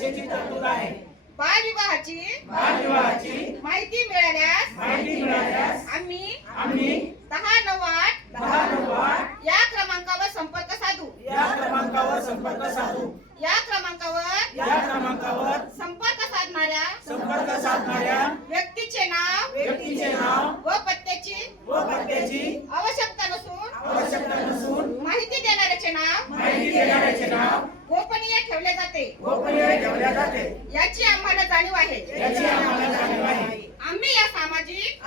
सुरक्षेची तरतूद आहे. बालविवाहाची माहिती मिळाल्यास आम्ही 1098 या क्रमांकावर संपर्क साधू. या क्रमांकावर संपर्क साधणाऱ्या व्यक्तीचे नाव व पत्त्याची आवश्यकता नसून माहिती देणाऱ्याचे नाव गोपनीय ठेवले जाते. याची आम्हाला जाणीव आहे. आम्ही या सामाजिक